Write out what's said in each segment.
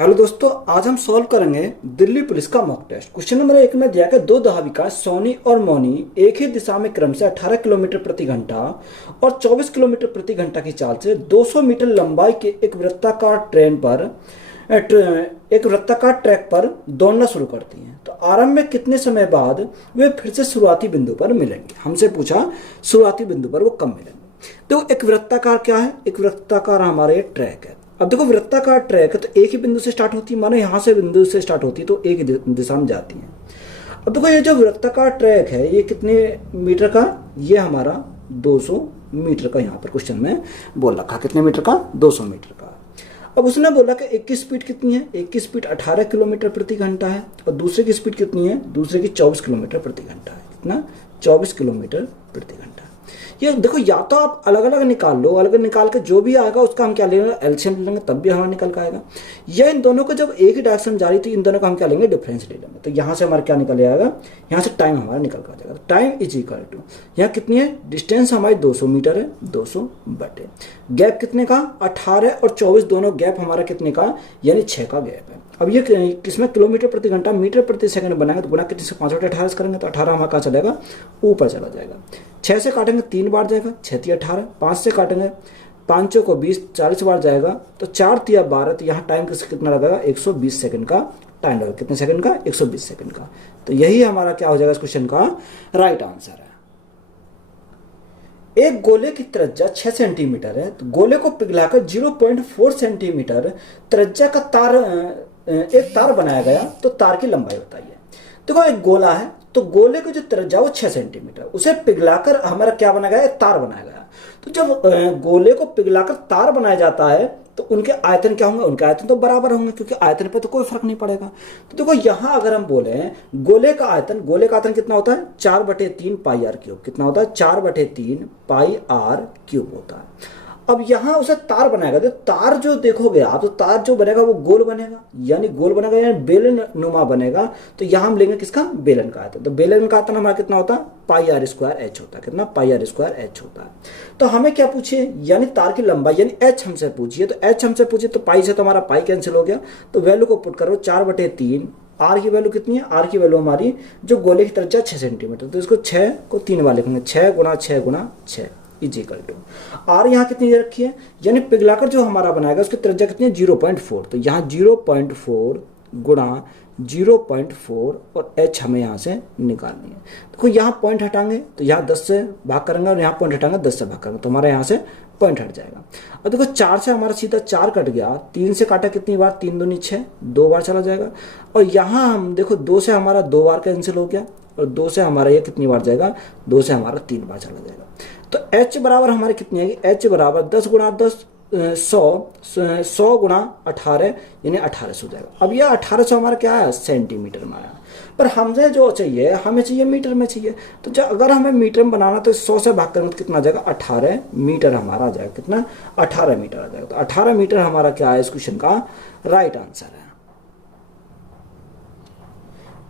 Hello दोस्तों, आज हम सॉल्व करेंगे दिल्ली पुलिस का मॉक टेस्ट। क्वेश्चन नंबर 1 में दिया है दो धाविका सोनी और मौनी एक ही दिशा में क्रम से 18 किलोमीटर प्रति घंटा और 24 किलोमीटर प्रति घंटा की चाल से 200 मीटर लंबाई के एक वृत्ताकार ट्रैक पर दौड़ना शुरू करती हैं। तो आरंभ में कितने समय बाद वे फिर से शुरुआती बिंदु पर मिलेंगे। हमसे पूछा शुरुआती बिंदु पर वो कब मिलेंगे। तो एक वृत्ताकार क्या है? एक वृत्ताकार हमारा ये ट्रैक है। अब देखो, वृत्ताकार ट्रैक है तो एक ही बिंदु से स्टार्ट होती है, मानो यहाँ से बिंदु से स्टार्ट होती है तो एक ही दिशा में जाती है। अब देखो, ये जो वृत्ताकार ट्रैक है ये कितने मीटर का? ये हमारा 200 मीटर का यहाँ पर क्वेश्चन में बोल रखा। कितने मीटर का? 200 मीटर का। अब उसने बोला कि एक की स्पीड कितनी है? एक की स्पीड 18 किलोमीटर प्रति घंटा है और दूसरे की स्पीड कितनी है? दूसरे की 24 किलोमीटर प्रति घंटा है। कितना? 24 किलोमीटर प्रति घंटा। ये देखो, या तो आप अलग अलग निकाल लो, अलग निकाल के जो भी आएगा उसका हम क्या लेंगे? एलसीएम ले लेंगे, तब भी हमारा निकल के आएगा। या इन दोनों को जब एक ही डायरेक्शन जा रही तो इन दोनों का हम क्या लेंगे? डिफरेंस ले लेंगे। तो यहाँ से हमारा क्या निकल आएगा? यहाँ से टाइम हमारा निकल कर आ जाएगा। टाइम इज इक्वल टू, यहाँ कितनी है? डिस्टेंस हमारी 200 मीटर है, 200 बटे गैप कितने का? 18 और 24 दोनों गैप हमारा कितने का? यानी 6 का गैप है। अब ये किसमें? किलोमीटर प्रति घंटा मीटर प्रति सेकंड बनाएंगे तो गुना कितने से? 5 बटे 18 करेंगे तो 18 हमारा कहाँ चलेगा? ऊपर चला जाएगा। 6 से काटेंगे 3 बार जाएगा, 6 तिया 18। 5 से काटेंगे 5 को 20, 40 बार जाएगा तो 4 तिया 12। तो यहाँ टाइम कितना लगेगा? 120 सेकंड का टाइम लगेगा। कितने सेकंड का? 120 सेकंड का। तो यही हमारा क्या हो जाएगा इस क्वेश्चन का राइट आंसर है। एक गोले की त्रिज्या 6 सेंटीमीटर है तो गोले को पिघलाकर 0.4 सेंटीमीटर त्रिज्या का एक तार बनाया गया तो तार की लंबाई बताइए। देखो, एक गोला है तो गोले की जो त्रिज्या वो 6 सेंटीमीटर, उसे पिघलाकर हमारा क्या बनाया गया? तार बनाया गया। तो जब गोले को पिघलाकर तार बनाया जाता है तो उनके आयतन क्या होंगे? उनके आयतन तो बराबर होंगे क्योंकि आयतन पे तो कोई फर्क नहीं पड़ेगा। तो देखो, यहां अगर हम बोले गोले का आयतन कितना होता है? 4/3 पाई आर क्यूब। कितना होता है? 4/3 पाई आर क्यूब होता है। अब यहां उसे तार बनाएगा तो तार जो देखोगे आप, तो तार जो बनेगा वो गोल बनेगा, यानी गोल बनेगा यानी बेलन नुमा बनेगा। तो यहां हम लेंगे किसका? बेलन का आयतन। तो बेलन का आयतन हमारा कितना होता है? पाई आर स्क्वायर एच होता है। कितना? पाई आर स्क्वायर एच होता है। तो हमें क्या पूछिए? यानी तार की लंबाई यानी एच हमसे पूछिए। तो एच हमसे पूछिए तो पाई से तो हमारा पाई कैंसिल हो गया। तो वैल्यू को पुट करो 4/3। आर की वैल्यू कितनी है? आर की वैल्यू हमारी जो गोले की त्रिज्या 6 सेंटीमीटर, तो इसको 6 को 3 बार लिखेंगे। 6 गुना 6 गुना 6 इज इक्वल टू आर यहाँ कितनी दे रखी है? यानी पिघलाकर जो हमारा बनाएगा उसकी त्रिज्या कितनी है? 0.4। तो यहाँ 0.4 गुणा 0.4 और एच हमें यहाँ से निकालनी है। देखो, यहाँ पॉइंट हटाएंगे तो यहाँ 10 से भाग करेंगे और यहाँ पॉइंट हटाएंगे 10 से भाग करेंगे तो हमारा यहाँ से पॉइंट हट जाएगा। और देखो, 4 से हमारा सीधा 4 कट गया। 3 से काटा कितनी बार? 3 दूनी 6, 2 बार चला जाएगा। और यहाँ हम देखो 2 से हमारा 2 बार कैंसिल हो गया और 2 से हमारा ये कितनी बार जाएगा? 2 से हमारा 3 बार चला जाएगा। तो h बराबर हमारी कितनी आएगी? h बराबर 10 गुणा 10 100 गुणा 18 यानी 1800 हो जाएगा। अब यह 1800 हमारा क्या है? सेंटीमीटर में आया। पर हमसे जो चाहिए, हमें चाहिए मीटर में चाहिए। तो जब अगर हमें मीटर में बनाना तो 100 से भाग करेंगे तो कितना आ जाएगा? 18 मीटर हमारा आ जाएगा। कितना? 18 मीटर आ जाएगा। तो 18 मीटर हमारा क्या है? इस क्वेश्चन का राइट आंसर है।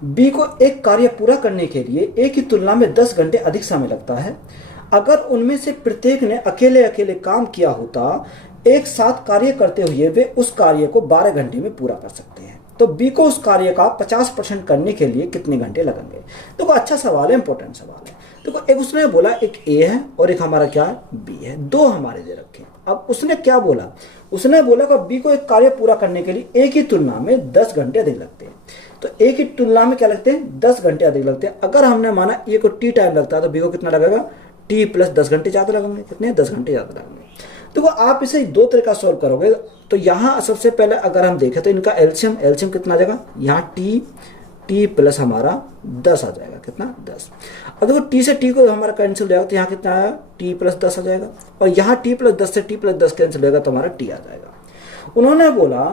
बी को एक कार्य पूरा करने के लिए ए की तुलना में 10 घंटे अधिक समय लगता है। अगर उनमें से प्रत्येक ने अकेले अकेले काम किया होता, एक साथ कार्य करते हुए वे उस कार्य को 12 घंटे में पूरा कर सकते हैं। तो बी को उस कार्य का 50% करने के लिए कितने घंटे लगेंगे? देखो, अच्छा सवाल है, इंपॉर्टेंट सवाल है। देखो, एक उसने बोला एक ए है और एक हमारा क्या? बी है। दो हमारे दे रखे। अब उसने क्या बोला? उसने बोला कि बी को एक कार्य पूरा करने के लिए ए की तुलना में 10 घंटे अधिक लगते हैं। तो ए की तुलना में क्या लगते हैं? 10 घंटे अधिक लगते हैं। अगर हमने माना ए को टी टाइम लगता है तो बी को कितना लगेगा? टी प्लस 10 घंटे ज़्यादा लगेंगे। कितने? 10 घंटे ज़्यादा लगेंगे। देखो, आप इसे दो तरीका सॉल्व करोगे तो यहाँ सबसे पहले अगर हम देखें तो इनका एलसीएम कितना आ जाएगा? यहाँ टी प्लस हमारा 10 आ जाएगा। कितना? 10। अब देखो, टी से टी को हमारा कैंसिल हो जाएगा तो यहाँ कितना आया? टी प्लस 10 आ जाएगा। और यहाँ टी प्लस 10 से टी प्लस 10 कैंसिल होगा तो हमारा टी आ जाएगा। उन्होंने बोला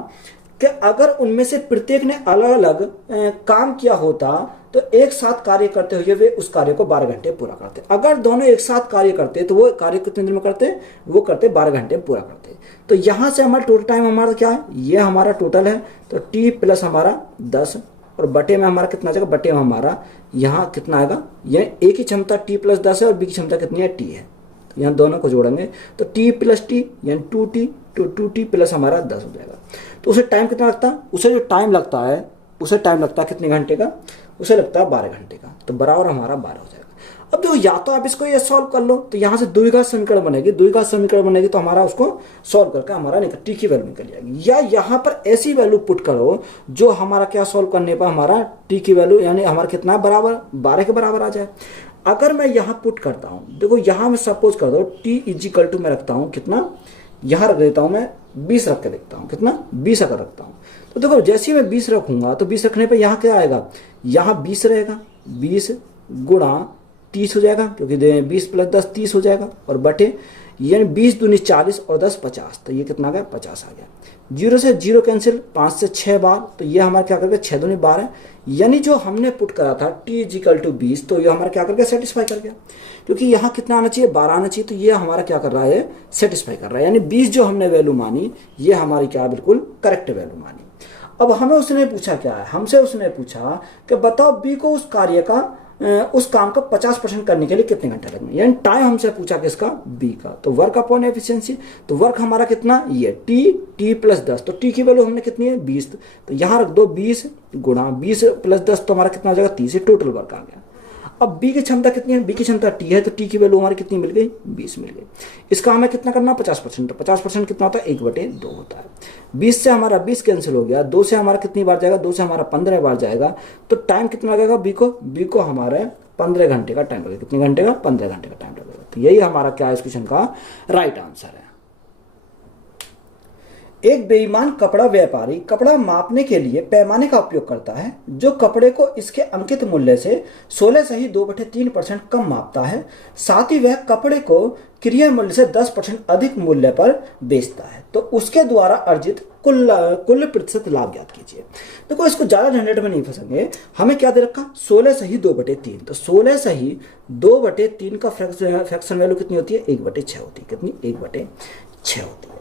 कि अगर उनमें से प्रत्येक ने अलग अलग काम किया होता तो एक साथ कार्य करते हुए वे उस कार्य को 12 घंटे पूरा करते। अगर दोनों एक साथ कार्य करते तो वो कार्य कितने दिन में करते? वो करते 12 घंटे में पूरा करते। तो यहाँ से हमारा टोटल टाइम हमारा क्या है? ये हमारा टोटल है। तो टी प्लस हमारा 10 और बटे में हमारा कितना जाएगा? बटे में हमारा यहाँ कितना आएगा? ये ए की क्षमता टी प्लस 10 है और बी की क्षमता कितनी है? टी है। यहाँ दोनों को जोड़ेंगे तो टी प्लस टी यानी 2t, तो 2t प्लस हमारा 10 हो जाएगा। तो उसे टाइम कितना लगता है, उसे जो टाइम लगता है कितने घंटे का, उसे लगता है 12 घंटे का, तो बराबर हमारा 12 हो जाएगा। अब देखो या तो आप इसको ये सॉल्व कर लो, तो यहाँ से द्विघात समीकरण बनेगी, तो हमारा उसको सॉल्व करके हमारा टी की वैल्यू निकल जाएगी, या यहाँ पर ऐसी वैल्यू पुट करो जो हमारा क्या सॉल्व करने पर हमारा टी की वैल्यू यानी हमारा कितना बराबर 12 के बराबर आ जाए। अगर मैं यहाँ पुट करता हूँ, देखो यहाँ मैं सपोज कर दो टी इजिकल टू मैं रखता हूँ कितना, यहाँ रख देता हूँ मैं 20 रख के देखता हूँ, कितना 20 अगर रखता हूँ, तो देखो जैसे ही मैं 20 रखूंगा तो 20 रखने पर यहाँ क्या आएगा, यहाँ 20 रहेगा, 20 गुणा 30 हो जाएगा, क्योंकि 20 प्लस 10 30 हो जाएगा, और बटे यानी 20 दूनी 40 और 10 50, तो ये कितना आ गया 50 आ गया। 0 से 0 कैंसिल, 5 से 6 बार, तो ये हमारा क्या कर गया 6 दूनी 12, यानी जो हमने पुट करा था टी इजिकल टू 20, तो ये हमारा क्या कर गया सेटिस्फाई कर गया, क्योंकि यहाँ कितना आना चाहिए 12 आना चाहिए, तो ये हमारा क्या कर रहा है सेटिस्फाई कर रहा है, यानी 20 जो हमने वैल्यू मानी ये हमारी क्या बिल्कुल करेक्ट वैल्यू मानी। अब हमें उसने पूछा क्या है, हमसे उसने पूछा कि बताओ बी को उस कार्य का उस काम का 50% करने के लिए कितने घंटे लगेंगे, यानी टाइम हमसे पूछा किसका बी का, तो वर्क अपॉन एफिशिएंसी, तो वर्क हमारा कितना ये टी प्लस 10, तो टी की वैल्यू हमने कितनी है 20, तो यहाँ रख दो 20 गुणा 20 प्लस 10, तो हमारा कितना हो जाएगा 30, टोटल वर्क आ गया। अब बी की क्षमता कितनी है, बी की क्षमता टी है, तो टी की वैल्यू हमारी कितनी मिल गई 20 मिल गई। इसका हमें कितना करना 50%, तो 50% कितना होता है 1/2 होता है। 20 से हमारा 20 कैंसिल हो गया, 2 से हमारा कितनी बार जाएगा, 2 से हमारा 15 बार जाएगा, तो टाइम कितना लगेगा बी को हमारे 15 घंटे का टाइम लगेगा, कितने घंटे का 15 घंटे का टाइम लगेगा। तो यही हमारा क्या इस क्वेश्चन का राइट आंसर है। एक बेईमान कपड़ा व्यापारी कपड़ा मापने के लिए पैमाने का उपयोग करता है जो कपड़े को इसके अंकित मूल्य से 16 सही 2/3% कम मापता है, साथ ही वह कपड़े को क्रिया मूल्य से 10% अधिक मूल्य पर बेचता है, तो उसके द्वारा अर्जित कुल प्रतिशत लाभ ज्ञात कीजिए। देखो इसको ज्यादा झंझट में नहीं फंसेंगे, हमें क्या दे रखा 16 सही 2/3, तो 16 सही 2/3 का फ्रैक्शन वैल्यू कितनी होती है 1/6 होती है, कितनी 1/6 होती है।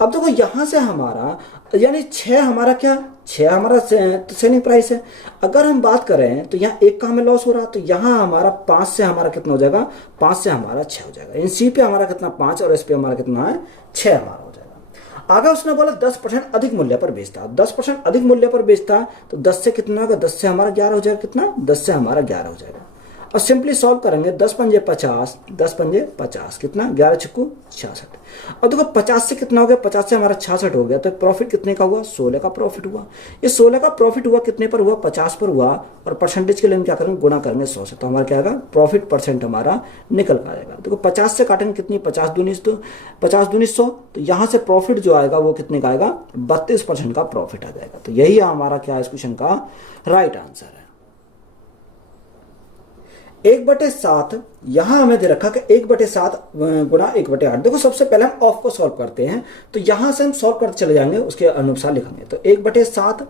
अब देखो यहां से हमारा यानी 6 हमारा क्या 6 हमारा सेलिंग प्राइस है। अगर हम बात करें तो यहाँ 1 का हमें लॉस हो रहा, तो यहाँ हमारा 5 से हमारा कितना हो जाएगा 5 से हमारा 6 हो जाएगा, इन सी पे हमारा कितना 5 और एस पे हमारा कितना है 6 हमारा हो जाएगा। आगे उसने बोला 10% अधिक मूल्य पर बेचता, 10% अधिक मूल्य पर बेचता, तो 10 से कितना होगा 10 से हमारा 11 हो जाएगा, कितना 10 से हमारा 11 हो जाएगा। और सिंपली सॉल्व करेंगे 10 पंजे 50, 10 पंजे 50, कितना 11 छक्कू 66। अब देखो 50 से कितना हो गया 50 से हमारा 66 हो गया, तो प्रॉफिट कितने का हुआ 16 का प्रॉफिट हुआ। ये 16 का प्रॉफिट हुआ कितने पर हुआ 50 पर हुआ, और परसेंटेज के लिए हम क्या करेंगे गुणा करेंगे 100 से, तो हमारा क्या आएगा प्रॉफिट परसेंट हमारा निकल कर आएगा। देखो 50 से काटेंगे कितनी 50 दूनी 100, तो यहाँ से प्रॉफिट जो आएगा वो कितने का आएगा 32% का प्रॉफिट आ जाएगा। तो यही हमारा क्या इस क्वेश्चन का राइट आंसर है। 1/7 यहां हमें दे रखा कि 1/7 गुणा 1/8। देखो सबसे पहले हम ऑफ को सॉल्व करते हैं, तो यहां से हम सॉल्व करते चले जाएंगे, उसके अनुसार लिखेंगे। तो 1/7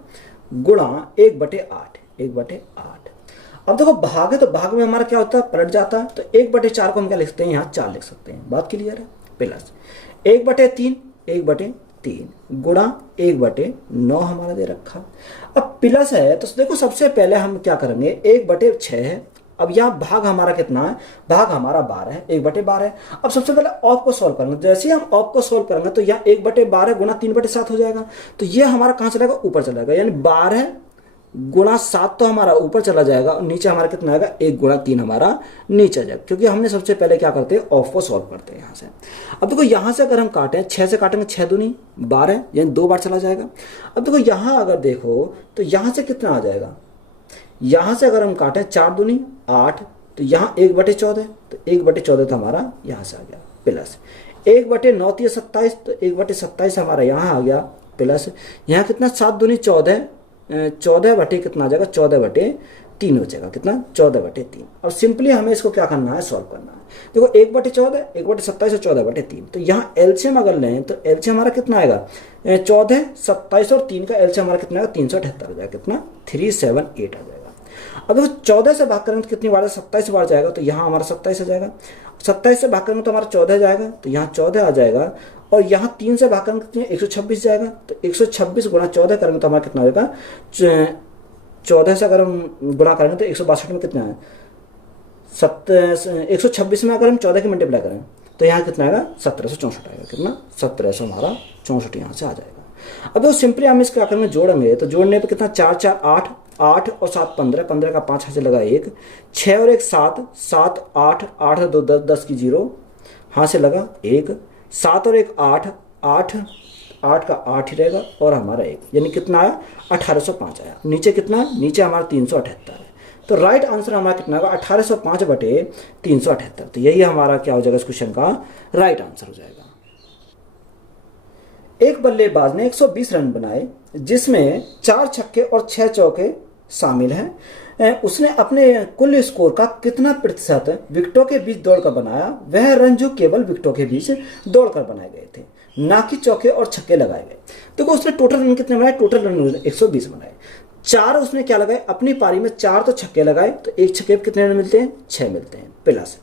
गुणा 1/8, 1/8। अब देखो भाग है, तो भाग में हमारा क्या होता है पलट जाता है, तो 1/4 को हम क्या लिख सकते हैं यहाँ 4 लिख सकते हैं, बात क्लियर है। प्लस 1/3, 1/3 गुणा 1/9 हमारा दे रखा। अब प्लस है तो देखो सबसे पहले हम क्या करेंगे 1/6 है, अब यहाँ भाग हमारा कितना है भाग हमारा 12 है, 1/12 है। अब सबसे पहले ऑफ को सॉल्व करेंगे, जैसे ही हम ऑफ को सॉल्व करेंगे तो यहाँ 1/12 गुणा 3/7 हो जाएगा, तो ये हमारा कहाँ चला जाएगा ऊपर चला जाएगा, यानी 12 गुणा 7 तो हमारा ऊपर चला जाएगा, और नीचे हमारा कितना आएगा 1 गुणा 3 हमारा नीचे जाएगा, क्योंकि हमने सबसे पहले क्या करते हैं ऑफ को सॉल्व करते हैं यहाँ से। अब देखो यहाँ से अगर हम काटें 6 से काटेंगे 6 दूनी 12, यानी 2 बार चला जाएगा। अब देखो यहाँ अगर देखो तो यहाँ से कितना आ जाएगा, यहां से अगर हम काटें 4 दूनी 8, तो यहाँ 1/14, तो 1/14 तो हमारा यहां से आ गया। प्लस 1/9 27, तो 1/27 हमारा यहाँ आ गया। प्लस यहाँ कितना 7 दूनी 14, 14 बटे कितना आ जाएगा 14/3 हो जाएगा, कितना 14/3। अब सिंपली हमें इसको क्या करना है सॉल्व करना है। देखो 1/14, 1/27 और 14/3, तो यहाँ एलसीएम अगर लें तो एलसीएम हमारा कितना आएगा 14, 27 और 3 का एलसीएम हमारा कितना आएगा 378 हो जाएगा, कितना 378 आ जाएगा। अब देखो 14 से भाग करेंगे तो कितनी बार 27 बार जाएगा, तो यहाँ हमारा 27 आ जाएगा। 27 से भाग करेंगे तो हमारा 14 जाएगा, तो यहाँ 14 आ जाएगा। और यहाँ 3 से भाग करेंगे कितनी 126 जाएगा, तो 126 गुणा 14 करेंगे तो हमारा कितना हो जाएगा 14 से अगर हम गुणा करेंगे तो 162 में कितना है 126 में अगर हम 14 की मल्टीप्लाई करें तो यहाँ कितना आएगा 1764 आएगा। कितना 1700 हमारा 64 यहाँ से आ जाएगा। अब तो सिंपली हम इसका आकर में जोड़ेंगे तो जोड़ने पे कितना 4 4 8, 8 और 7 15, 15 का 5 से लगा 1, 6 और 1 7, 7 8, 8 और 2 10, 10 की 0 हाँ से लगा 1, 7 और 1 8, 8, 8 का 8 ही रहेगा और हमारा 1, यानी कितना आया 1805 आया। नीचे कितना, नीचे हमारा 378 है। तो राइट आंसर हमारा कितना होगा 1805 बटे 378। तो यही हमारा क्या हो जाएगा इस क्वेश्चन का राइट आंसर हो जाएगा। एक बल्लेबाज ने 120 रन बनाए जिसमें 4 छक्के और 6 चौके शामिल हैं। उसने अपने कुल स्कोर का कितना प्रतिशत विकेटों के बीच दौड़कर बनाया? वह रन जो केवल विकेटों के बीच दौड़कर बनाए गए थे, ना कि चौके और छक्के लगाए गए। तो उसने टोटल रन कितने बनाए? टोटल रन 120 बनाए। 4 उसने क्या लगाए? अपनी पारी में 4 तो छक्के लगाए, तो एक छक्के पे कितने रन मिलते हैं? 6 मिलते हैं। प्लस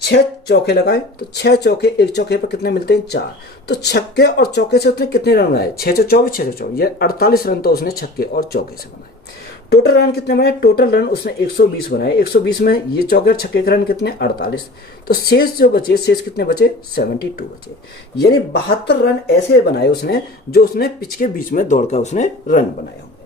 6 चौके लगाए, तो 6 चौके, एक चौके पर कितने मिलते हैं? 4। तो छक्के और चौके से उसने कितने रन बनाए? 6 से 24, 6 से 24, ये 48 रन तो उसने छक्के और चौके से बनाए। टोटल रन कितने बनाए? टोटल रन उसने 120 बनाए। 120 में ये चौके और छक्के के रन कितने? 48। तो शेष जो बचे, शेष कितने बचे? 72 बचे। यानी 72 रन ऐसे बनाए उसने जो उसने पिच के बीच में दौड़कर उसने रन बनाए होंगे।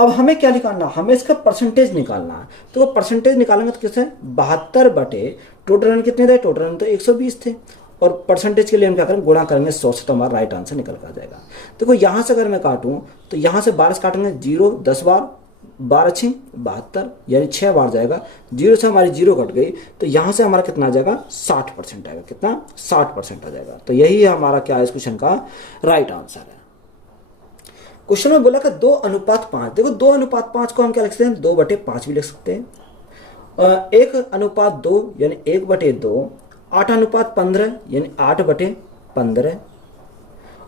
अब हमें क्या निकालना? हमें इसका परसेंटेज निकालना है। तो वो परसेंटेज निकालेंगे तो किससे? 72 बटे टोटल रन कितने थे? टोटल रन तो 120 थे, और परसेंटेज के लिए हम क्या करेंगे? गुणा करेंगे 100 से, तो हमारा राइट आंसर निकल कर आ जाएगा। देखो यहाँ से अगर मैं काटूं तो यहाँ से 12 से काटेंगे 0 10 बार, 12 6 72, यानी 6 बार जाएगा। 0 से हमारी 0 कट गई, तो यहाँ से हमारा कितना आ जाएगा? 60% आएगा। कितना? 60% आ जाएगा। तो यही हमारा क्या है इस क्वेश्चन का राइट आंसर है। क्वेश्चन में बोला कि 2:5। देखो 2:5 को हम क्या लिख सकते हैं? 2/5 भी लिख सकते हैं। 1:2 यानी 1/2, 8:15 यानी 8/15,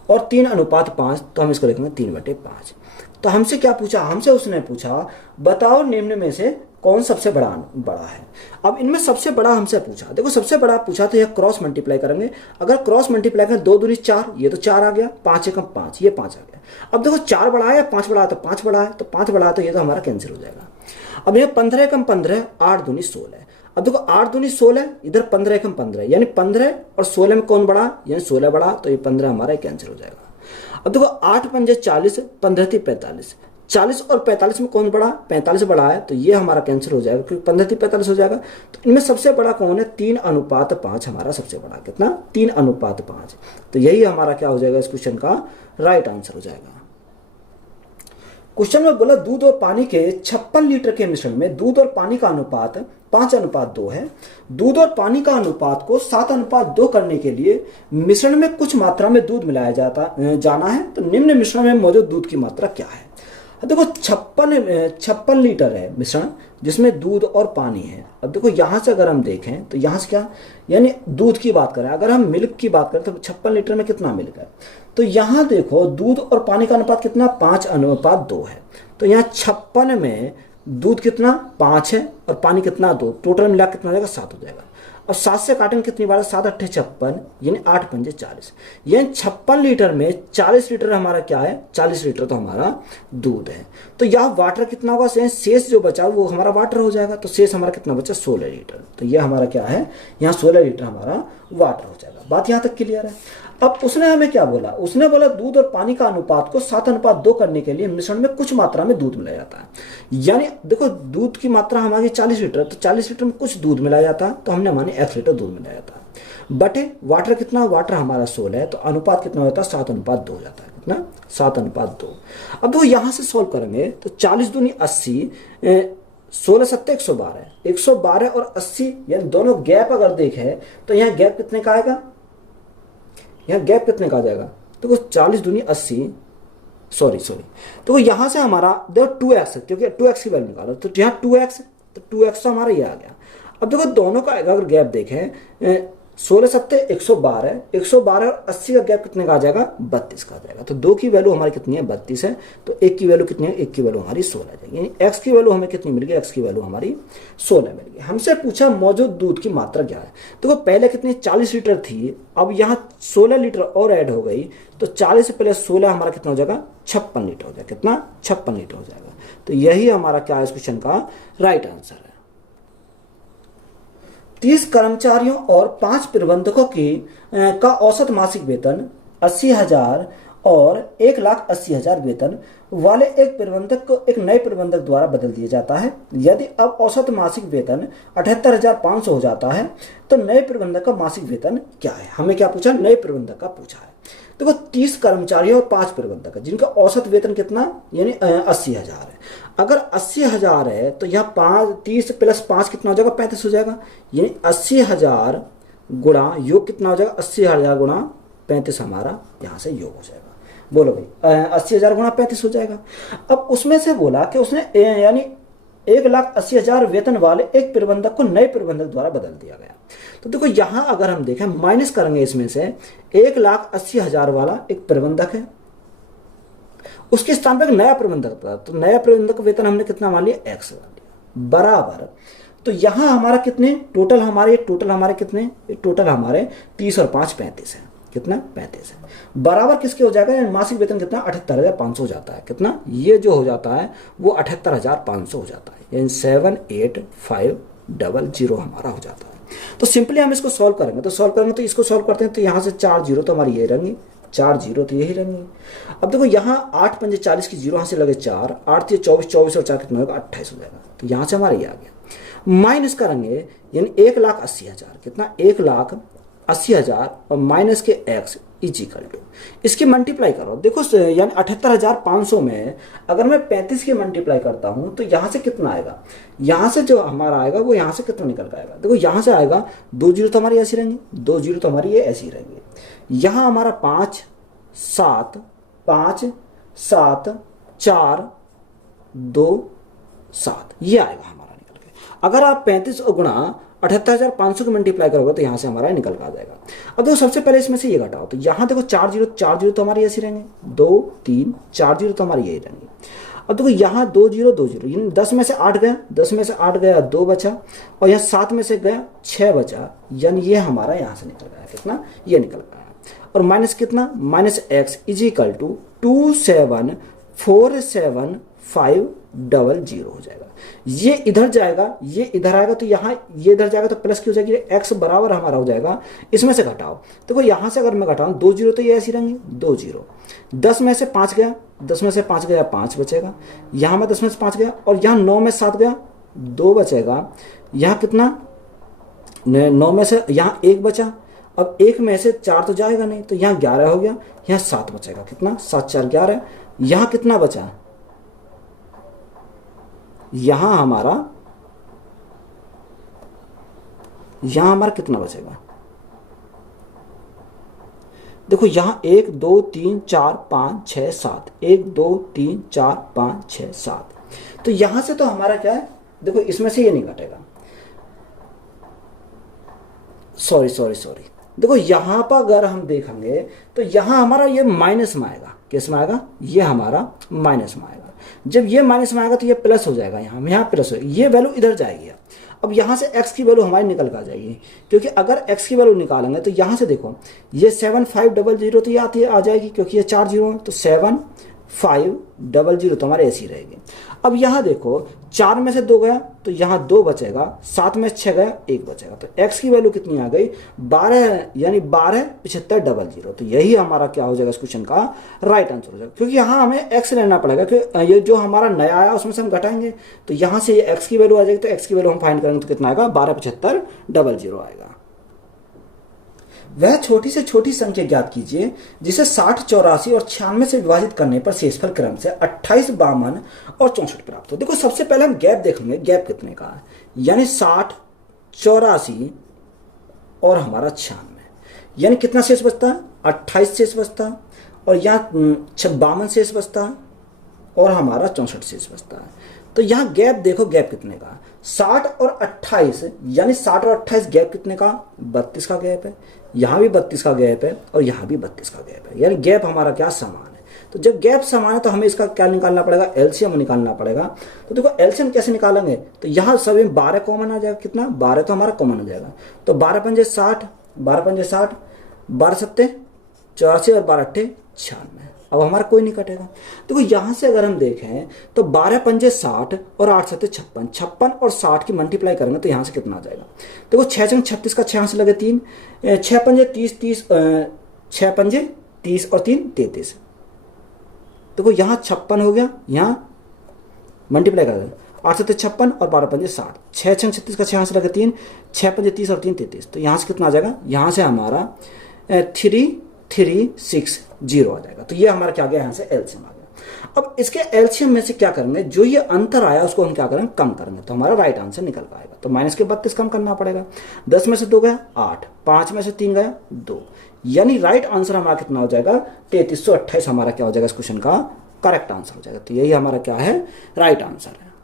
और 3:5 तो हम इसको लिखेंगे 3/5। तो हमसे क्या पूछा? हमसे उसने पूछा बताओ निम्न में से कौन सबसे बड़ा है। अब इनमें सबसे बड़ा हमसे पूछा, देखो सबसे बड़ा पूछा तो यह क्रॉस मल्टीप्लाई करेंगे। अगर क्रॉस मल्टीप्लाई करें 2 दूनी 4, ये तो 4 आ गया, 5 एकम 5, ये 5 आ गया। अब देखो 4 बड़ा है, 5 बड़ा है, तो 5 बड़ा है, तो 5 बड़ा है, तो ये तो हमारा कैंसिल हो जाएगा। अब यह 15 एकम 15, 8 दूनी 16। अब देखो 8 दूनी 16, इधर 15 एकम 15, यानी 15 और 16 में कौन बड़ा? यानी 16 बड़ा, तो ये 15 हमारा कैंसिल हो जाएगा। अब देखो 8 पंजे 40, 15 थी 45, 40 और 45 में कौन बड़ा? 45 बड़ा है, तो ये हमारा कैंसिल हो जाएगा क्योंकि 15 थी 45 हो जाएगा। तो इनमें सबसे बड़ा कौन है? 3:5 हमारा सबसे बड़ा। कितना? 3:5। तो यही हमारा क्या हो जाएगा इस क्वेश्चन का राइट आंसर हो जाएगा। क्वेश्चन में बोला दूध और पानी के 56 लीटर के मिश्रण में दूध और पानी का अनुपात 5:2 है। दूध और पानी का अनुपात को 7:2 करने के लिए मिश्रण में कुछ मात्रा में दूध मिलाया जाना है। तो निम्न मिश्रण में मौजूद दूध की मात्रा क्या है? देखो 56 लीटर है मिश्रण जिसमें दूध और पानी है। अब देखो यहां से अगर हम देखें तो यहां से क्या, यानी दूध की बात करें, अगर हम मिल्क की बात करें तो 56 लीटर में कितना मिल्क है? तो यहां देखो दूध और पानी का अनुपात कितना? 5:2 है। तो यहाँ 56 में दूध कितना? 5 है और पानी कितना? 2, टोटल मिला कितना हो जाएगा? 7 हो जाएगा। अब 7 से काटेंगे कितनी बार? 7 8 56, यानी 8 पंजे 40, यानी 56 लीटर में 40 लीटर हमारा क्या है? 40 लीटर तो हमारा दूध है। तो यहाँ वाटर कितना होगा? शेष जो बचा वो हमारा वाटर हो जाएगा। तो शेष हमारा कितना बचा? 16 लीटर। तो यह हमारा क्या है? यहाँ 16 लीटर हमारा वाटर हो जाएगा। बात यहाँ तक क्लियर है। अब उसने हमें क्या बोला? उसने बोला दूध और पानी का अनुपात को 7:2 करने के लिए मिश्रण में कुछ मात्रा में दूध मिलाया जाता है। यानी देखो दूध की मात्रा हमारी 40 लीटर, तो 40 लीटर में कुछ दूध मिलाया जाता है, तो हमने माने 1 लीटर दूध मिलाया जाता है। बटे वाटर कितना? वाटर हमारा 16 है, तो अनुपात कितना होता है? 7:2 हो जाता है। कितना? 7:2। अब देखो यहां से सॉल्व करेंगे तो 40 दूनी 80, 16 7 112, 112 और 80, यानी दोनों गैप अगर देखें तो यहाँ गैप कितने का आएगा? यहाँ गैप कितने का आ जाएगा? तो 40 दूनी 80, सॉरी तो यहां से हमारा देखो 2x, क्योंकि 2x की वैल्यू निकालो, तो यहाँ 2x, तो 2x तो हमारा ये आ गया। अब देखो दोनों का अगर गैप देखें 16 7 112, 112 और 80 का गैप कितने का आ जाएगा? 32 का आ जाएगा। तो 2 की वैल्यू हमारी कितनी है? 32 है। तो 1 की वैल्यू कितनी है? 1 की वैल्यू हमारी 16 आ जाएगी। यानी x की वैल्यू हमें कितनी मिल गई? x की वैल्यू हमारी 16 मिल गई। हमसे पूछा मौजूद दूध की मात्रा क्या है। देखो पहले कितनी 40 लीटर थी, अब यहाँ 16 लीटर और ऐड हो गई, तो 40 से पहले 16 हमारा कितना हो जाएगा? 56 लीटर हो जाएगा। कितना? 56 लीटर हो जाएगा। तो यही हमारा क्या है इस क्वेश्चन का राइट आंसर है। 30 कर्मचारियों और 5 प्रबंधकों की का औसत मासिक वेतन 80,000 और 1,80,000 वेतन वाले एक प्रबंधक को एक नए प्रबंधक द्वारा बदल दिया जाता है। यदि अब औसत मासिक वेतन 78,500 हो जाता है तो नए प्रबंधक का मासिक वेतन क्या है? हमें क्या पूछा? नए प्रबंधक का पूछा है। देखो 30 कर्मचारियों और 5 प्रबंधक है जिनका औसत वेतन कितना यानी 80,000 है। अगर 80,000 है तो यह 30 प्लस 5 कितना हो जाएगा? 35 हो जाएगा। यानी 80,000 गुणा योग कितना हो जाएगा? 80,000 गुणा 35 हमारा यहाँ से योग हो जाएगा। बोलो भाई 80,000 गुणा 35 हो जाएगा। अब उसमें से बोला कि उसने यानी 1,80,000 वेतन वाले एक प्रबंधक को नए प्रबंधक द्वारा बदल दिया गया। तो देखो यहां अगर हम देखें माइनस करेंगे इसमें से 1,80,000 वाला एक प्रबंधक है, उसके स्थान पर एक नया प्रबंधक था, तो नया प्रबंधक वेतन हमने कितना मान लिया? एक्स मान लिया बराबर। तो यहां हमारा कितने टोटल हमारे कितने? टोटल हमारे 30 और 5 35 है। कितना? 35 है बराबर किसके हो जाएगा? मासिक वेतन कितना? 78,500 हो जाता है। कितना? ये जो हो जाता है वो 78,500 हो जाता है, यानी 78500 हमारा हो जाता है। तो सिंपली हम इसको सॉल्व करेंगे तो इसको सॉल्व करते हैं तो यहाँ से 4 जीरो तो हमारी ये रहेंगी, 4 जीरो तो यही रहेंगे। अब देखो यहाँ 8 पंजे 40 की जीरो यहाँ से लगे 4, 8 से 24, 24 और 4 कितना होगा? 28 हो जाएगा। तो यहाँ से हमारा ये आ गया। माइनस करेंगे यानी 1,80,000 कितना? 1,80,000 और माइनस के एक्स इजिकल टू इसकी मल्टीप्लाई करो। देखो यानी 78,500 में अगर मैं 35 की मल्टीप्लाई करता हूं तो यहां से कितना आएगा? यहां से जो हमारा आएगा वो यहां से कितना निकल कर आएगा? देखो यहां से आएगा 2 जीरो तो हमारी ऐसी रहेंगी, 2 जीरो तो हमारी ये ऐसी रहेंगी। यहां हमारा 5 7 5 7 4 2 7 ये आएगा हमारा निकल के। अगर आप 35 गुणा 78,500 की मल्टीप्लाई करोगे तो यहाँ से हमारा निकल कर आ जाएगा। अब देखो सबसे पहले इसमें से ये घटाओ तो यहाँ देखो 4 जीरो तो हमारी ऐसी रहेंगे, 2 3 4 जीरो तो हमारी यही रहेंगे। अब देखो यहाँ 2 जीरो यानी 10 में से 8 गया, 10 में से 8 गया 2 बचा और यहाँ 7 में से गया 6 बचा, यानी ये हमारा यहाँ से निकल गया। कितना? ये निकल गया। और माइनस कितना? माइनस एक्स इजिकल टू 274750 हो जाएगा। ये इधर जाएगा, ये इधर आएगा तो यहाँ ये इधर जाएगा तो प्लस की हो जाएगी, एक्स बराबर हमारा हो जाएगा। इसमें से घटाओ देखो यहाँ से अगर मैं घटाऊं 2 जीरो तो ये ऐसी रहेंगे, 2 जीरो। 10 में से 5 गया, 10 में से 5 गया 5 बचेगा। यहाँ में 10 में से 5 गया और यहाँ 9 में 7 गया 2 बचेगा। यहाँ कितना? 9 में से यहाँ 1 बचा। अब 1 में से 4 तो जाएगा नहीं तो यहाँ 11 हो गया, यहाँ 7 बचेगा। कितना? 7 4 11। यहाँ कितना बचा? यहां हमारा कितना बचेगा? देखो यहां 1 2 3 4 5 6 7 1 2 3 4 5 6 7 तो यहां से तो हमारा क्या है? देखो इसमें से ये नहीं घटेगा, सॉरी देखो यहां पर अगर हम देखेंगे तो यहां हमारा ये माइनस में आएगा। किस में आएगा? ये हमारा माइनस में आएगा। जब ये माइनस में आएगा तो ये प्लस हो जाएगा, यहाँ प्लस हो, ये वैल्यू इधर जाएगी। अब यहाँ से x की वैल्यू हमारी निकल कर जाएगी, क्योंकि अगर x की वैल्यू निकालेंगे तो यहाँ से देखो ये 7500 तो ये आती है आ जाएगी, क्योंकि ये 4 जीरो है तो 7500 तो हमारे ऐसी रहेगी। अब यहाँ देखो 4 में से 2 गया तो यहाँ 2 बचेगा, 7 में 6 गया 1 बचेगा। तो x की वैल्यू कितनी आ गई? 12 यानी 127500। तो यही हमारा क्या हो जाएगा इस क्वेश्चन का राइट आंसर हो जाएगा, क्योंकि यहाँ हमें x लेना पड़ेगा कि ये जो हमारा नया आया उसमें से हम घटाएंगे तो यहाँ से ये x की वैल्यू आ जाएगी। तो x की वैल्यू हम फाइंड करेंगे तो कितना आएगा? 127500 आएगा। वह छोटी से छोटी संख्या ज्ञात कीजिए जिसे 60, 84 और 96 से विभाजित करने पर शेषफल क्रम से 28, 52 और 64 प्राप्त हो। देखो सबसे पहले हम गैप देखेंगे, गैप कितने का है, यानी 60, 84 और हमारा 96, यानी कितना शेष बचता है? 28 शेष बचता है और यहाँ 52 शेष बचता है और हमारा 64 शेष बचता है। तो यहाँ गैप देखो, गैप कितने का? 60 और 28, यानी 60 और 28 गैप कितने का? 32 का गैप है। यहाँ भी 32 का गैप है और यहाँ भी 32 का गैप है, यानी गैप हमारा क्या? समान है। तो जब गैप समान है तो हमें इसका क्या निकालना पड़ेगा? एलसीएम निकालना पड़ेगा। तो देखो एलसीएम कैसे निकालेंगे? तो यहाँ सभी 12 कॉमन आ जाएगा। कितना? 12 तो हमारा कॉमन हो जाएगा। तो 12 पंजे 60, 12 पंजे 60, 12 सत्ते 84 और 12 अट्ठे 96। अब हमारा कोई नहीं कटेगा। देखो यहाँ से अगर हम देखें तो 12 पंजे 60 और 8 सत्ते 56, 56 और 60 की मल्टीप्लाई करेंगे तो यहाँ से कितना आ जाएगा। देखो 6 चंग 36 का 6 यहाँ से लगे 3, 6 पंजे 30, 6 पंजे 30 और 3 33। देखो यहाँ 56 हो गया, यहाँ मल्टीप्लाई कर देंगे 8 सत्ते 56 और 12 पंजे 60, 6 चंग 36 का 6 यहाँ से लगे 3, 6 पंजे 30 और 3 33। तो यहाँ से कितना आ जाएगा, यहाँ से हमारा 3360 आ जाएगा। तो ये हमारा क्या आ गया, यहाँ से एलसीएम आ गया। अब इसके एलसीएम में से क्या करेंगे, जो ये अंतर आया उसको हम क्या करेंगे, कम करेंगे, तो हमारा राइट आंसर निकल पाएगा। तो माइनस के 32 कम करना पड़ेगा। 10 में से 2 गया 8, 5 में से 3 गया 2, यानी राइट आंसर हमारा कितना हो जाएगा, 3328 हमारा क्या हो जाएगा, इस क्वेश्चन का करेक्ट आंसर हो जाएगा। तो यही हमारा क्या है, राइट आंसर है।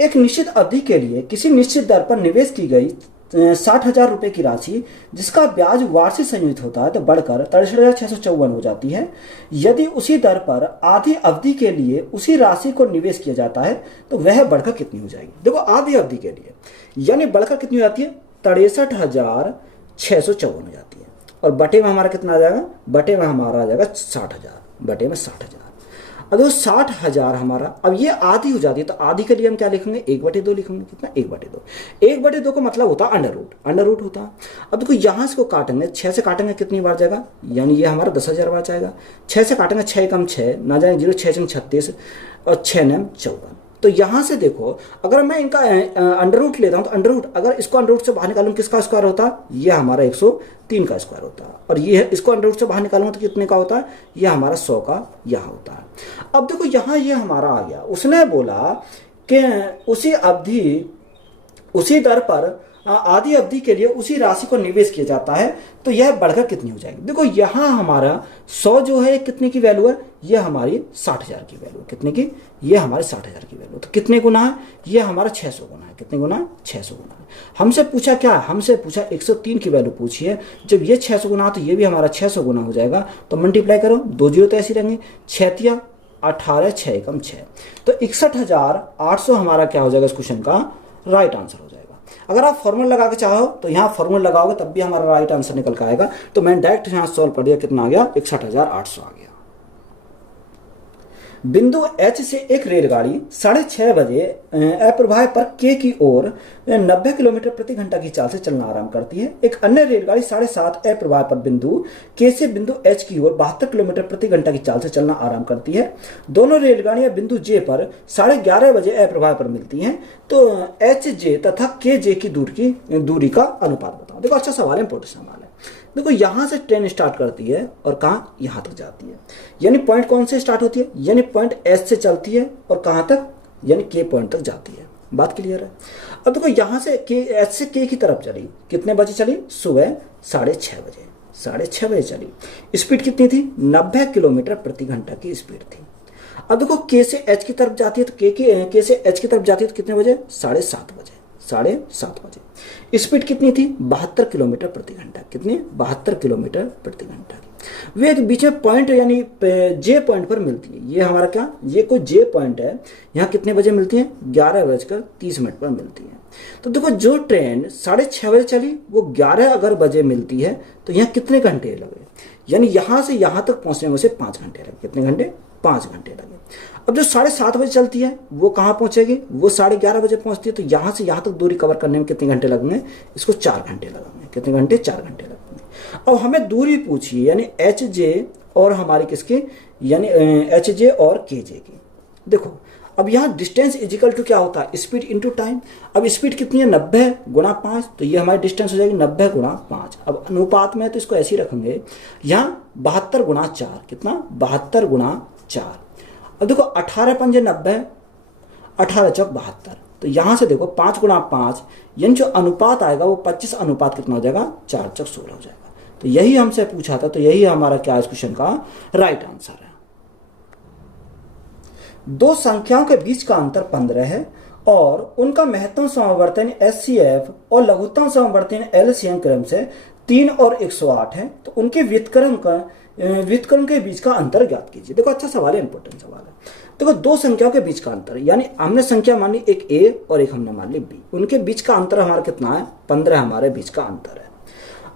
एक निश्चित अवधि के लिए किसी निश्चित दर पर निवेश की गई 60,000 रुपए की राशि जिसका ब्याज वार्षिक संयुक्त होता है तो बढ़कर 63,654 हो जाती है। यदि उसी दर पर आधी अवधि के लिए उसी राशि को निवेश किया जाता है तो वह बढ़कर कितनी हो जाएगी। देखो आधी अवधि के लिए यानी बढ़कर कितनी हो जाती है, 63,654 हो जाती है। और बटे में हमारा कितना आ जाएगा, बटे में हमारा आ जाएगा 60,000, बटे में 60,000। अब देखो 60,000 हमारा, अब ये आधी हो जाती है तो आधी के लिए हम क्या लिखेंगे, 1/2 लिखेंगे। कितना, 1/2। 1/2 का मतलब होता है अंडर रूट होता है। अब देखो यहाँ से को काटेंगे, 6 से काटेंगे कितनी बार जाएगा, यानी ये हमारा 10,000 बार जाएगा। 6 से काटेंगे 6 कम 6 ना जाए 0, 6 चंग 36 और 6 नम 14। तो यहाँ से देखो अगर मैं इनका अंडर रूट लेता हूँ तो अंडर रूट, अगर इसको अंडर रूट से बाहर निकालूँ किसका स्क्वायर होता है, ये हमारा 103 का स्क्वायर होता है। और ये इसको अंडर रूट से बाहर निकालूंगा तो कितने का होता है, ये हमारा 100 का यहाँ होता है। अब देखो यहाँ ये हमारा आ गया, उसने बोला कि उसी अवधि उसी दर पर आधी अवधि के लिए उसी राशि को निवेश किया जाता है तो यह बढ़कर कितनी हो जाएगी। देखो यहाँ हमारा 100 जो है कितने की वैल्यू है, ये हमारी 60,000 की वैल्यू है। कितने की, ये हमारे 60,000 की वैल्यू। तो कितने गुना है, ये हमारा 600 गुना है। कितने गुना है, 600 गुना है। हमसे पूछा क्या, हमसे पूछा 103 की वैल्यू पूछी है। जब ये 600 गुना तो ये भी हमारा 600 गुना हो जाएगा। तो मल्टीप्लाई करो, 2 जीरो तो ऐसे रहेंगे, 6 18, 6 कम 6, तो 61,800 हमारा क्या हो जाएगा, इस क्वेश्चन का राइट आंसर हो जाएगा। अगर आप फॉर्मूला लगा के चाहो तो यहाँ फॉर्मूला लगाओगे तब भी हमारा राइट आंसर निकल के आएगा। तो मैंने डायरेक्ट यहाँ सॉल्व कर दिया, कितना आ गया, 61,800 आ गया। बिंदु H से एक रेलगाड़ी 6:30 बजे अप्रभाय पर K की ओर 90 किलोमीटर प्रति घंटा की चाल से चलना आरंभ करती है। एक अन्य रेलगाड़ी 7:30 अप्रभाय पर बिंदु K से बिंदु H की ओर 72 किलोमीटर प्रति घंटा की चाल से चलना आरंभ करती है। दोनों रेलगाड़ियां बिंदु J पर 11:30 बजे अप्रभाय पर मिलती हैं। तो HJ तथा KJ की दूरी का अनुपात बताओ। देखो अच्छा सवाल है, इंपॉर्टेंट सवाल है। देखो यहां से ट्रेन स्टार्ट करती है और कहाँ, यहां तक जाती है। यानी पॉइंट कौन से स्टार्ट होती है, यानी पॉइंट एस से चलती है और कहां तक, यानी के पॉइंट तक जाती है। बात क्लियर है। अब देखो यहां से के, एस से के की तरफ चली, कितने बजे चली, सुबह 6:30 बजे, 6:30 बजे चली। स्पीड कितनी थी, 90 किलोमीटर प्रति घंटा की स्पीड थी। अब देखो के से एच की तरफ जाती है तो के से एच की तरफ जाती है तो कितने बजे, 7:30 बजे, 7:30 बजे। स्पीड कितनी थी, 72 किलोमीटर प्रति घंटा। कितनी, 72 किलोमीटर प्रति घंटा की। वे एक बीच में पॉइंट यानी जे पॉइंट पर मिलती है। ये हमारा क्या, ये कोई जे पॉइंट है। यहाँ कितने बजे मिलती है, 11:30 पर मिलती है। तो देखो जो ट्रेन 6:30 बजे चली वो 11 अगर बजे मिलती है तो यहाँ कितने घंटे लगे, यानी यहाँ से यहाँ तक पहुँचने में से 5 घंटे लगे। कितने घंटे, 5 घंटे लगे। अब जो 7:30 बजे चलती है वो कहाँ पहुंचेगी, वो 11:30 बजे पहुंचती है। तो यहाँ से यहाँ तक दूरी कवर करने में कितने घंटे लगेंगे, इसको 4 घंटे लगेंगे। कितने घंटे, 4 घंटे लगेंगे। अब हमें दूरी पूछिए यानी एच जे और हमारी किसकी, यानी एच जे और के जे की। देखो अब यहाँ डिस्टेंस इजिकल टू क्या होता है, स्पीड इंटू टाइम। अब स्पीड कितनी है, 90 गुणा 5, तो ये हमारी डिस्टेंस हो जाएगी 90 गुणा 5। अब अनुपात में तो इसको ऐसे ही रखेंगे, यहाँ 72 गुणा 4, कितना, 72 गुणा 4। अब देखो 18 पंजे 90, 18 चौक 72। तो यहां से देखो 5 गुणा 5, यानी जो अनुपात आएगा वो 25 अनुपात कितना हो जाएगा, 4 चौक 16 हो जाएगा। तो यही हमसे पूछा था, तो यही हमारा क्या इस क्वेश्चन का राइट आंसर है। दो संख्याओं के बीच का अंतर 15 है और उनका महत्तम समवर्तन HCF और लघुत्तम समवर्तन LCM क्रम से 3 और 108 है। तो उनके व्युत्क्रम के बीच का अंतर ज्ञात कीजिए। देखो अच्छा सवाल है, इंपॉर्टेंट सवाल है। देखो दो संख्याओं के बीच का अंतर, यानी हमने संख्या मान ली एक A और एक हमने मान ली B, उनके बीच का अंतर हमारा कितना है, 15 हमारे बीच का अंतर है।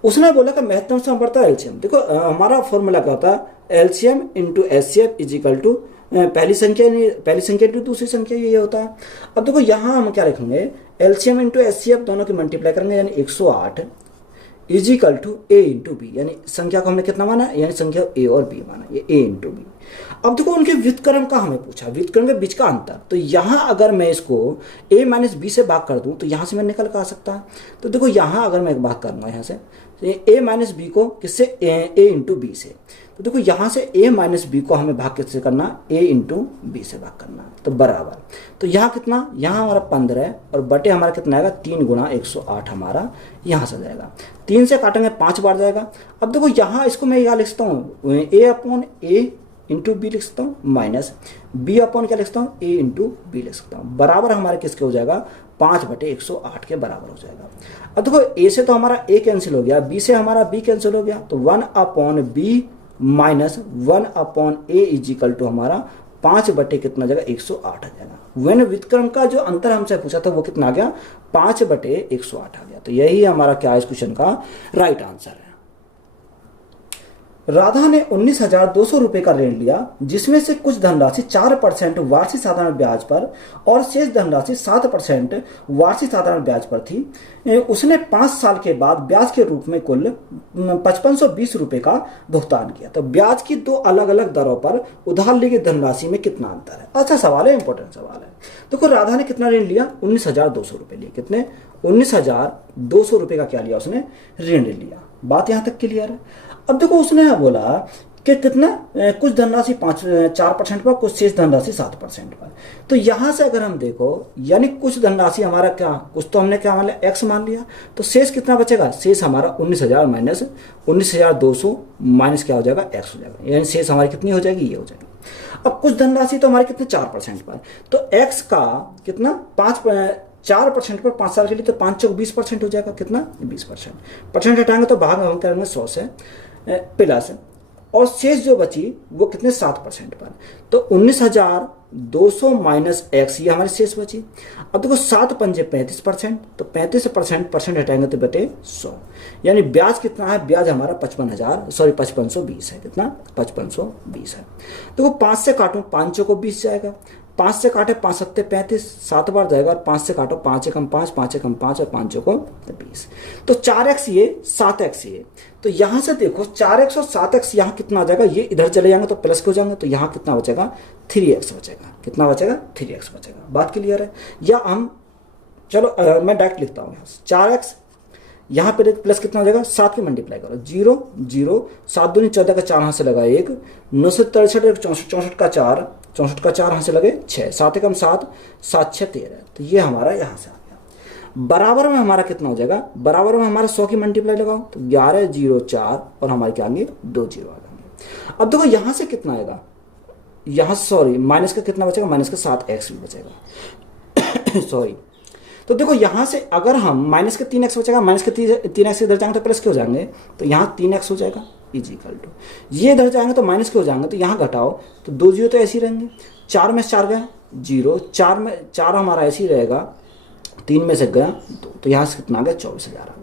उसने बोला कि महत्तम समवर्तन LCM। देखो हमारा फॉर्मूला क्या होता है, LCM into HCF is equal to पहली संख्या इंटू दूसरी संख्या, ये होता है। अब देखो यहाँ हम क्या लिखेंगे, एलसीएम इंटू एचसीएफ दोनों की मल्टीप्लाई करेंगे, यानी 108 is equal to a into b, यानी संख्या को हमने कितना माना, यानी संख्या ए और बी माना, ये ए इंटू बी। अब देखो उनके व्युत्क्रम का हमें पूछा, व्युत्क्रम के बीच का अंतर। तो यहाँ अगर मैं इसको a माइनस बी से भाग कर दूं तो यहाँ से मैं निकल कर आ सकता है। तो देखो यहाँ अगर मैं भाग करूँगा यहाँ से a माइनस बी को किससे, a इंटू बी से। तो देखो यहाँ से a माइनस बी को हमें भाग किससे करना, a इंटू बी से भाग करना, तो बराबर। तो यहाँ कितना, यहाँ हमारा 15 और बटे हमारा कितना आएगा 3 गुणा 108 हमारा यहाँ से जाएगा। 3 से काटेंगे 5 बार जाएगा। अब देखो यहाँ इसको मैं यहाँ लिखता हूँ a upon a into b लिख सकता हूँ, माइनस बी अपॉन क्या लिख सकता हूँ, a इंटू बी लिख सकता हूँ, बराबर हमारे किसके हो जाएगा 5/108 के बराबर हो जाएगा। अब देखो a से तो हमारा a कैंसिल हो गया, b से हमारा b कैंसिल हो गया, तो 1 upon b minus 1 upon a is equal to हमारा 5 बटे कितना जाएगा 108 आ जाएगा। वेन व्युत्क्रम का जो अंतर हमसे पूछा था वो कितना आ गया 5/108 आ गया। तो यही हमारा क्या है इस क्वेश्चन का राइट आंसर है। राधा ने 19,200 रुपए का ऋण लिया, जिसमें से कुछ धनराशि 4% वार्षिक साधारण ब्याज पर और शेष धनराशि 7% वार्षिक साधारण ब्याज पर थी। उसने 5 साल के बाद ब्याज के रूप में कुल 5520 रुपए का भुगतान किया। तो ब्याज की दो अलग अलग दरों पर उधार ली गई धनराशि में कितना अंतर है। अच्छा सवाल है, इंपॉर्टेंट सवाल है। देखो राधा ने कितना ऋण लिया, 19,200 रुपए लिए। कितने, 19,200 रुपए का क्या लिया उसने, ऋण लिया। बात यहां तक क्लियर है। अब देखो उसने बोला कि कितना, कुछ धनराशि 4% पर, कुछ शेष धनराशि 7% पर। तो यहां से अगर हम देखो, यानी कुछ धनराशि हमारा क्या, कुछ तो हमने क्या मान लिया, x मान लिया, तो शेष कितना बचेगा, शेष हमारा 19,000 माइनस 19,200 माइनस क्या हो जाएगा, x हो जाएगा, यानी शेष हमारी कितनी हो जाएगी, ये हो जाएगी। अब कुछ धनराशि तो हमारे कितने 4% पर, तो x का कितना 4% पर 5 साल के लिए, तो 5 चौक 20% हो जाएगा, कितना 20%। परसेंट हटाएंगे तो भाग हम करेंगे 100 से प्लस, और शेष जो बची वो कितने 7% पर, तो 19,200 माइनस x, ये हमारी शेष बची। अब देखो 7 पंजे 35%, तो 35% परसेंट हटाएंगे तो बटे 100, यानी ब्याज कितना है, ब्याज हमारा 5520 है। कितना, 5520 है। देखो 5 से काटो 5 को 20 जाएगा, 5 से काटे 5 सत्ते 35, 7 बार जाएगा, और 5 से काटो 5 एकम 5, 5 एकम 5 और 5 को 20, तो 4x ये 7x ये। तो यहां से देखो 4x और 7x यहाँ कितना आ जाएगा, ये इधर चले जाएंगे तो प्लस के हो जाएंगे, तो यहाँ कितना बचेगा 3x बचेगा। कितना बचेगा, 3x बचेगा। बात क्लियर है। या हम चलो मैं डायरेक्ट लिखता हूँ, 4x यहाँ पे प्लस कितना हो जाएगा, 7 की मल्टीप्लाई करो, 0 0 7 दूनी 14 का 4 हाथ से लगा 1, 963 64 का 4, 64 का 4 हाथ से लगे 6, 7 एकम 7, 7 6 13। तो ये हमारा यहाँ से आ गया। बराबर में हमारा कितना हो जाएगा, बराबर में हमारा 100 की मल्टीप्लाई लगाओ, तो 11 0 4 और हमारे क्या आएंगे 2 0 आ जाएंगे। अब देखो यहाँ से कितना आएगा, यहाँ सॉरी माइनस का कितना बचेगा, माइनस का 7x भी बचेगा सॉरी। तो देखो यहां से अगर हम माइनस के 3x बचेगा, माइनस के 3x इधर जाएंगे तो प्लस के हो जाएंगे, तो यहाँ 3x हो जाएगा इज इक्वल टू, ये इधर जाएंगे तो माइनस के हो जाएंगे, तो यहाँ घटाओ तो 2 0 तो ऐसे ही रहेंगे, 4 में से 4 गया 0, 4 में 4 हमारा ऐसे ही रहेगा, 3 में से गया 2, तो यहाँ से कितना आ गया 24,000 आ गया।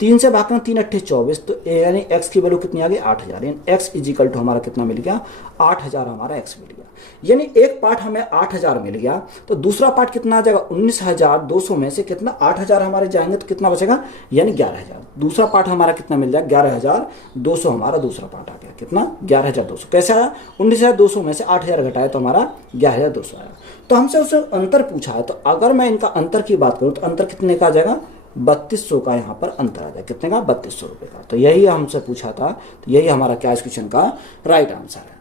3 से भाग 3 8 24, तो यानी x की वैल्यू कितनी आ गई 8,000, यानी x इज इक्वल टू हमारा कितना मिल गया 8,000 हमारा x मिल गया। यानी एक पार्ट हमें 8,000 मिल गया, तो दूसरा पार्ट कितना आ जाएगा 19,200 में से कितना 8,000 हमारे जाएंगे तो कितना बचेगा, यानी 11,000। दूसरा पार्ट हमारा कितना मिल जाएगा 11,200 हमारा दूसरा पार्ट आ गया। कितना 11,200 कैसे आया, 19,200 में से 8,000 घटाया तो हमारा 11,200 आया। तो हमसे उससे अंतर पूछा है, तो अगर मैं इनका अंतर की बात करूं तो अंतर कितने का आ जाएगा 3200 का यहाँ पर अंतर आ जाए। कितने का 3200 रुपए का। तो यही हमसे पूछा था, तो यही हमारा क्या इस क्वेश्चन का राइट आंसर है।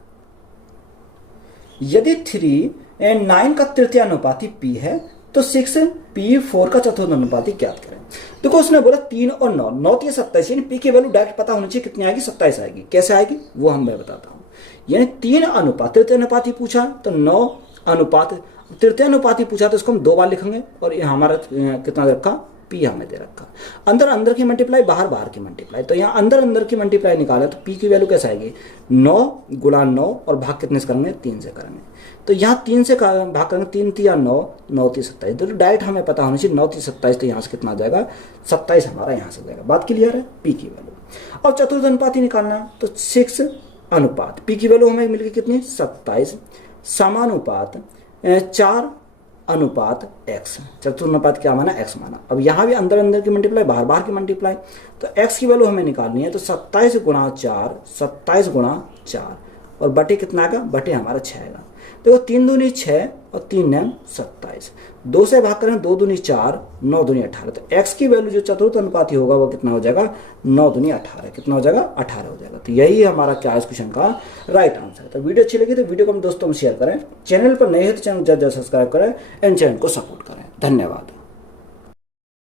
यदि 3 और 9 का तृतीय अनुपाती p है तो 6p4 का चतुर्थ अनुपाती ज्ञात करें। देखो उसने बोला 3 और 9, 9 3 27, यानी p की वैल्यू डायरेक्ट पता होनी चाहिए कितनी आएगी 27 आएगी। कैसे आएगी वो हम मैं बताता हूँ। यानी 3 अनुपात तृतीय अनुपाती पूछा तो 9 अनुपात तृतीय अनुपाती पूछा तो इसको हम 2 बार लिखेंगे, और ये हमारा कितना रखा p हमें दे रखा, अंदर अंदर की मल्टीप्लाई बाहर बाहर की मल्टीप्लाई। तो यहाँ अंदर अंदर की मल्टीप्लाई निकाले तो p की वैल्यू कैसे आएगी 9 गुणा 9 और भाग कितने से करेंगे 3 से करेंगे। तो यहाँ 3 से भाग करेंगे 3 3 9 9 3 27, तो डायरेक्ट हमें पता होनी चाहिए 9 3 27, तो यहाँ से कितना आ जाएगा 27 हमारा यहाँ से जाएगा। बात क्लियर है, p की वैल्यू। और चतुर्थ अनुपाती निकालना तो 6 अनुपात, पी की वैल्यू हमें मिल गई कितनी 27, समानुपात 4 अनुपात x, चतुर्नुपात क्या माना x माना। अब यहाँ भी अंदर अंदर की मल्टीप्लाई, बाहर बाहर की मल्टीप्लाई, तो x की वैल्यू हमें निकालनी है, तो 27 गुणा 4, 27 गुणा 4 और बटे कितना आएगा, बटे हमारा 6 आएगा। देखो 3 दूनी 6 और 3 9 27, 2 से भाग करें 2 दूनी 4, 9 दूनी 18, तो x की वैल्यू जो चतुर्थ अनुपाती होगा वो कितना हो जाएगा 9 दूनी 18, कितना हो जाएगा 18 हो जाएगा। तो यही हमारा क्या इस क्वेश्चन का राइट आंसर है। तो वीडियो अच्छी लगी तो वीडियो को हम दोस्तों में शेयर करें, चैनल पर नए हैं तो चैनल जल्द सब्सक्राइब करें एंड चैनल को सपोर्ट करें। धन्यवाद।